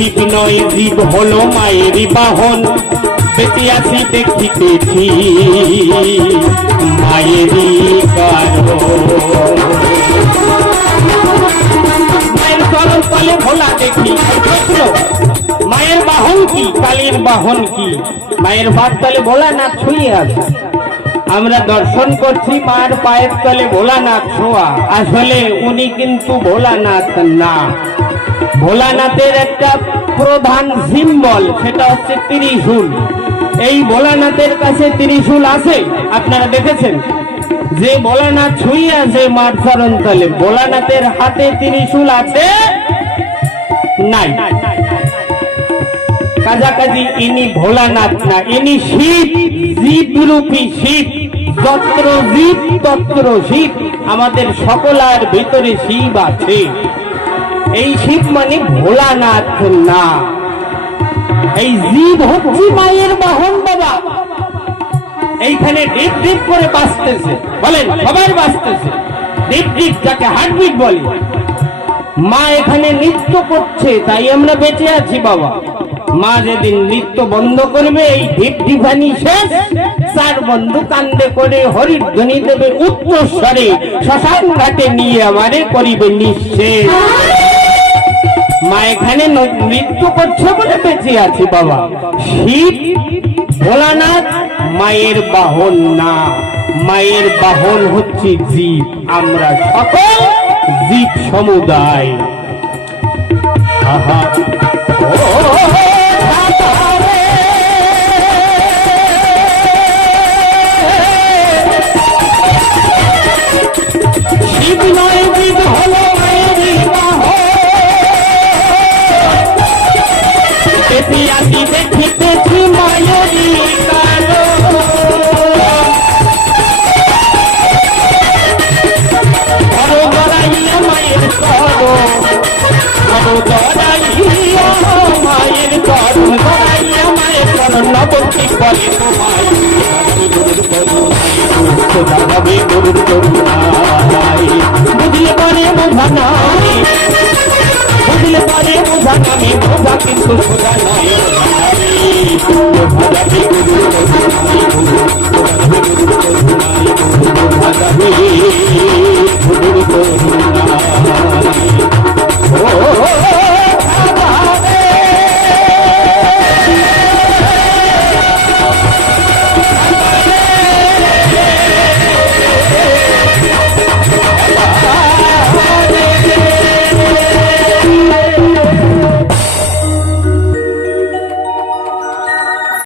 শিব নয় জীব হলো মায়েরই বাহন, বেঁচে আছি দেখিতেছি মায়েরই কারণ। মায়ের চরণ তলে ভোলা দেখি মায়ের বাহন কি, কালীর বাহন কি? মায়ের পায়ের তলে ভোলানাথ ছুঁয়ে আছে, আমরা দর্শন করছি মায়ের পায়ের তলে ভোলানাথ ছোঁয়া। আসলে উনি কিন্তু ভোলানাথ না, ভোলানাথের একটা প্রধান সিম্বল, সেটা হচ্ছে ত্রিশূল। এই ভোলানাথের কাছে ত্রিশূল আছে, আপনারা দেখেছেন? যে ভোলানাথ ছুঁয়ে আছে মার চরণ তলে, ভোলানাথের হাতে ত্রিশূল আছে নাই। কাছাকাছি ইনি ভোলানাথ না, ইনি শিব, জীবরূপী শিব। যত্র জীব তত্র শিব, আমাদের সকলার ভিতরে শিব আছে। এই শিব মানে ভোলানাথ না, এই জীব হচ্ছে মায়ের বাহন। বাবা এইখানে ডিপ ডিপ করে বাঁচতেছে, বলেন সবাই বাঁচতেছে ডিপ ডিপ, যাকে হার্টবিট বলে। মা এখানে নৃত্য করছে, তাই আমরা বেঁচে আছি বাবা। মা যেদিন নৃত্য বন্ধ করবে, এই ঢিপ ঢিপানি শেষ, চার বন্ধু কান্দে করে হরির ধ্বনি দেবে উচ্চস্বরে, শ্মশান ঘাটে নিয়ে আমারে করিবে নিঃশেষ। মা এখানে নৃত্য করছে বলে বেঁচে আছি বাবা। শিব ভোলানাথ মায়ের বাহন না, মায়ের বাহন হচ্ছে জীব, আমরা সকল জীব সমুদায়। আহা শিব নয় জীব হলো মায়েরই বাহন, আসি দেখিতেছি মায়েরই কারণ। ধরো গড়াইয়া মায়ের করণ, ধরো গড়াইয়া মায়ের করণ, গড়াইয়া মায়ের করণ, নবতী করে তোমায় জানাবে গরুর করুণায়। বুঝলে পারে বোঝা নাই, বুঝলে পারে বোঝা নামে, বোঝা কিন্তু সোজা নয়। বোঝা যাবে গরুর করুণায়, বোঝা যাবে গরুর করুণায়, বোঝা যাবে গরুর করুণায়।